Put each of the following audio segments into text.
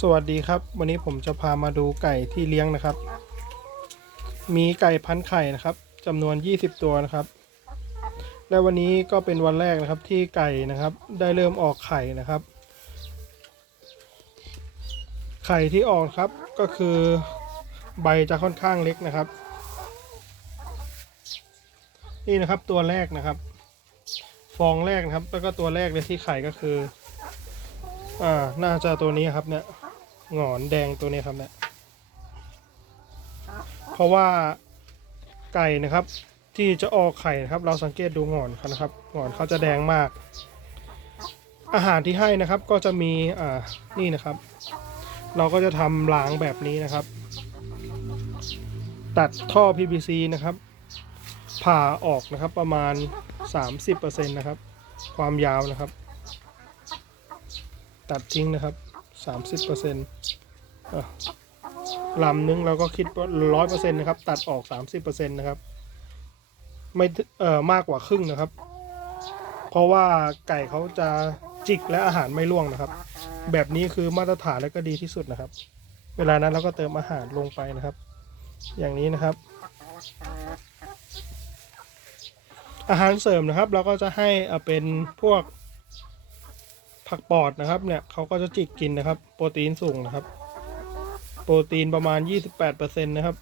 สวัสดีครับ วันนี้ผมจะพามาดูไก่ที่เลี้ยงนะครับ มีไก่พันไข่นะครับจำนวน 20 ตัวนะครับ และวันนี้ก็เป็นวันแรกนะครับที่ไก่นะครับ ได้เริ่มออกไข่นะครับ ไข่ที่ออกครับก็คือใบจะค่อนข้างเล็กนะครับ นี่นะครับตัวแรกนะครับ ฟองแรกนะครับ แล้วก็ตัวแรกเลยที่ไข่ก็คือ อ่าน่าจะตัวนี้ครับเนี่ย หงอนแดงตัวนี้ครับเนี่ยเพราะว่าไก่นะครับ ที่จะออกไข่นะครับ เราสังเกตดูหงอนเขานะครับหงอนเขาจะแดงมาก อาหารที่ให้นะครับก็จะมีอ่านี่นะครับ เราก็จะทำล้างแบบนี้นะครับ ตัดท่อ PVC นะครับ ผ่าออกนะครับประมาณ 30%นะครับ ความยาวนะครับ ตัดทิ้งนะครับ 30%อะ ลำนึงเราก็คิดร้อยเปอร์เซ็นต์นะครับ ตัดออก30%นต์นะครับ ไม่เอ่อมากกว่าครึ่งนะครับ เพราะว่าไก่เขาจะจิกและอาหารไม่ร่วงนะครับ แบบนี้คือมาตรฐานและก็ดีที่สุดนะครับ เวลานั้นเราก็เติมอาหารลงไปนะครับ อย่างนี้นะครับ อาหารเสริมนะครับ เราก็จะให้อาเป็นพวกผักปอดนะครับ เนี่ยเขาก็จะจิกกินนะครับ โปรตีนสูงนะครับ โปรตีนประมาณ 28%นะครับ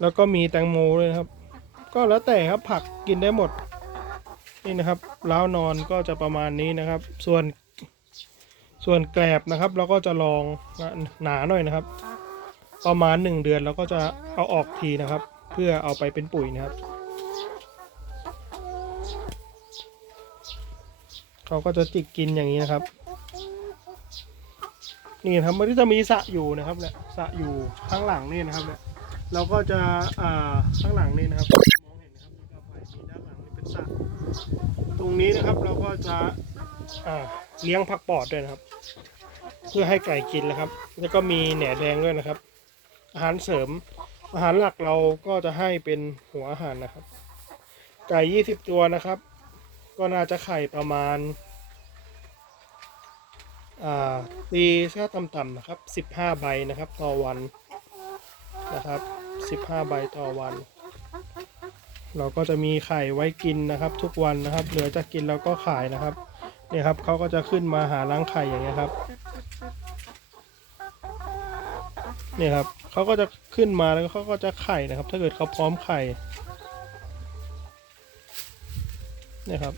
แล้วก็มีแตงโมด้วยนะครับ ก็แล้วแต่ครับผักกินได้หมด นี่นะครับล้าวนอนก็จะประมาณนี้นะครับ ส่วนส่วนแกลบนะครับเราก็จะลองหนาหน่อยนะครับ ประมาณ 1 เดือนเราก็จะเอาออกทีนะครับ เพื่อเอาไปเป็นปุ๋ยนะครับเขาก็จะจิกกินอย่างนี้นะครับ นี่ครับมันก็จะมีสระอยู่นะครับเนี่ยสระอยู่ข้างหลังนี่นะครับเนี่ยเราก็จะอ่าข้างหลังนี่นะครับมองเห็นนะครับแล้วก็ไปมีด้านหลังนี่เป็นสระตรงนี้นะครับเราก็จะอ่าเลี้ยงผักปอดด้วยนะครับ เพื่อให้ไก่กินนะครับ แล้วก็มีแหนแดงด้วยนะครับ อาหารเสริมอาหารหลักเราก็จะให้เป็นหัวอาหารนะครับ ไก่ยี่สิบตัวนะครับ ก็น่าจะไข่ประมาณ ตีค่าต่ำๆนะครับ 15 ใบนะครับต่อวันนะครับ 15 ใบต่อวัน เราก็จะมีไข่ไว้กินนะครับ ทุกวันนะครับ เหลือจะกินเราก็ขายนะครับเนี่ยครับเขาก็จะขึ้นมาหาล้างไข่อย่างเงี้ยครับเนี่ยครับเขาก็จะขึ้นมาแล้วเขาก็จะไข่นะครับ ถ้าเกิดเขาพร้อมไข่เนี่ยครับ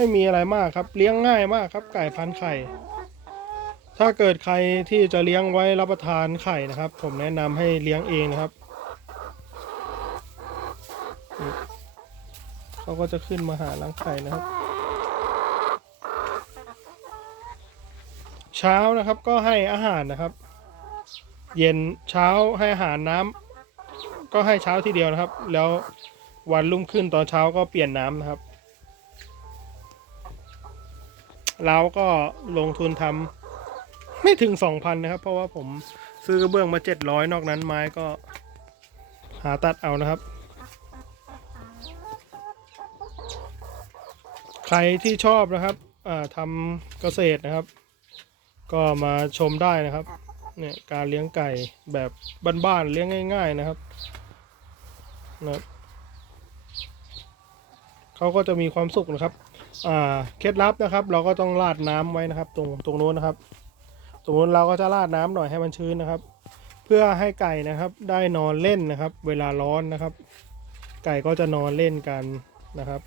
ไม่มีอะไรมากครับ เลี้ยงง่ายมากครับ ไก่พันไข่ ถ้าเกิดใครที่จะเลี้ยงไว้รับประทานไข่นะครับ ผมแนะนำให้เลี้ยงเองนะครับเขาก็จะขึ้นมาหารังไข่นะครับ เช้านะครับก็ให้อาหารนะครับ เย็นเช้าให้อาหารน้ำก็ให้เช้าทีเดียวนะครับ แล้ววันรุ่งขึ้นตอนเช้าก็เปลี่ยนน้ำนะครับ เราก็ลงทุนทำไม่ถึงสองพันนะครับ เพราะว่าผมซื้อกระเบื้องมาเจ็ดร้อยนอกนั้นไม้ก็หาตัดเอานะครับ ใครที่ชอบนะครับทำเกษตรนะครับ ก็มาชมได้นะครับเนี่ยการเลี้ยงไก่แบบบ้านๆเลี้ยงง่าย ๆนะครับนะเขาก็จะมีความสุขนะครับ เคล็ดลับนะครับ เราก็ต้องราดน้ำไว้นะครับ ตรงตรงโน้นนะครับ ตรงโน้นเราก็จะราดน้ำหน่อยให้มันชื้นนะครับ เพื่อให้ไก่นะครับ ได้นอนเล่นนะครับ เวลาร้อนนะครับ ไก่ก็จะนอนเล่นกันนะครับ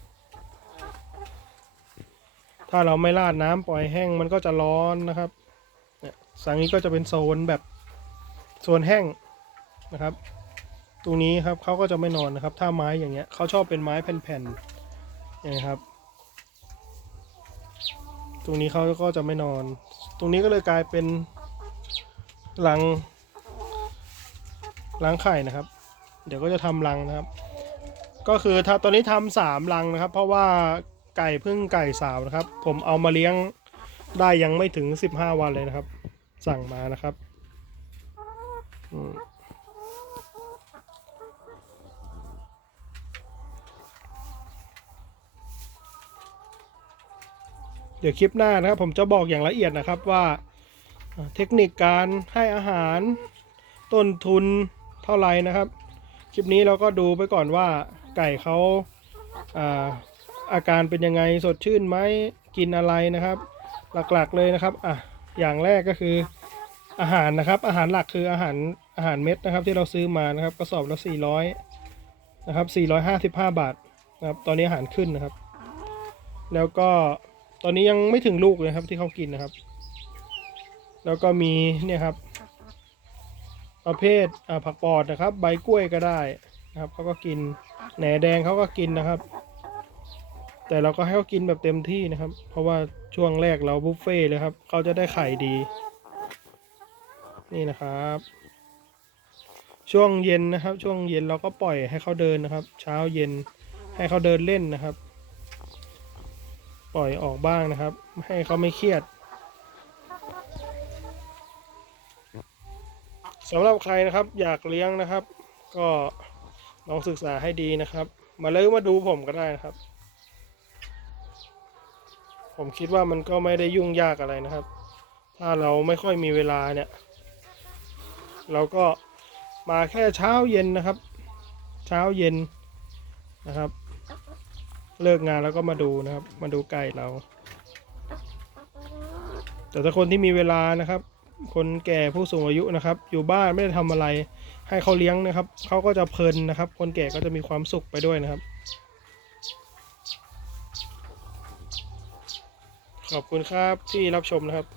ถ้าเราไม่ราดน้ำปล่อยแห้งมันก็จะร้อนนะครับเนี่ยสังนี้ก็จะเป็นโซนแบบโซนแห้งนะครับ ตรงนี้ครับเขาก็จะไม่นอนนะครับ ถ้าไม้อย่างเงี้ยเขาชอบเป็นไม้แผ่นๆอย่างนี้ครับ ตรงนี้เขาก็จะไม่นอน ตรงนี้ก็เลยกลายเป็นหลังหลังไข่นะครับ เดี๋ยวก็จะทำรังนะครับ ก็คือถ้าตอนนี้ทำสามรังนะครับ เพราะว่าไก่เพิ่งไก่สาวนะครับ ผมเอามาเลี้ยงได้ยังไม่ถึงสิบห้าวันเลยนะครับ สั่งมานะครับ อืม เดี๋ยวคลิปหน้านะครับ ผมจะบอกอย่างละเอียดนะครับว่าเทคนิคการให้อาหาร ต้นทุนเท่าไหร่นะครับ คลิปนี้เราก็ดูไปก่อนว่าไก่เขาอาอาการเป็นยังไงสดชื่นไหมกินอะไรนะครับ หลักๆเลยนะครับอะอย่างแรกก็คืออาหารนะครับ อาหารหลักคืออาหารอาหารเม็ดนะครับ ที่เราซื้อมานะครับกระสอบละ400นะครับ455 บาทนะครับ ตอนนี้อาหารขึ้นนะครับ แล้วก็ ตอนนี้ยังไม่ถึงลูกเลยครับที่เขากินนะครับ แล้วก็มีเนี่ยครับ ประเภทอ่าผักปอดนะครับ ใบกล้วยก็ได้นะครับเขาก็กินแหนแดงเขาก็กินนะครับ แต่เราก็ให้เขากินแบบเต็มที่นะครับ เพราะว่าช่วงแรกเราบุฟเฟ่เลยครับเขาจะได้ไข่ดี นี่นะครับ ช่วงเย็นนะครับ ช่วงเย็นเราก็ปล่อยให้เขาเดินนะครับ เช้าเย็นให้เขาเดินเล่นนะครับ ปล่อยออกบ้างนะครับ ให้เขาไม่เครียดสำหรับใครนะครับอยากเลี้ยงนะครับ ก็ลองศึกษาให้ดีนะครับ มาเลยมาดูผมก็ได้นะครับ ผมคิดว่ามันก็ไม่ได้ยุ่งยากอะไรนะครับ ถ้าเราไม่ค่อยมีเวลาเนี่ย เราก็มาแค่เช้าเย็นนะครับ เช้าเย็นนะครับ เลิกงานแล้วก็มาดูนะครับ มาดูไก่เรา แต่ถ้าคนที่มีเวลานะครับ คนแก่ผู้สูงอายุนะครับ อยู่บ้านไม่ได้ทำอะไร ให้เขาเลี้ยงนะครับเขาก็จะเพลินนะครับ คนแก่ก็จะมีความสุขไปด้วยนะครับ ขอบคุณครับที่รับชมนะครับ